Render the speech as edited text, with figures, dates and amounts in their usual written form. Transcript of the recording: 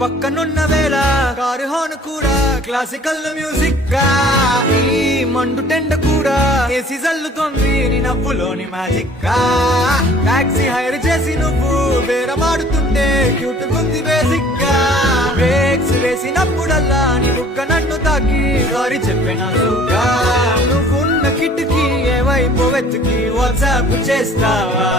పక్కనున్న వేళ car horn కూడా క్లాసికల్ మ్యూజిక్ గా ఈ మండు టెండ కూడా ఏసీ జల్లుతోంది నీ నవ్వులోని మ్యాజిక్ గా టాక్సీ హైర్ చేసి నువ్వు బేరమాడుతుంటే క్యూట్ గుంది బేసిక్ గా బ్రేక్స్ వేసినప్పుడల్లా నీ బుక్క నన్ను తాకి సారీ చెప్పినానుగా నువ్వున్న కిటికీ ఏ వైపు వెతికి వాట్సాప్ చేస్తావా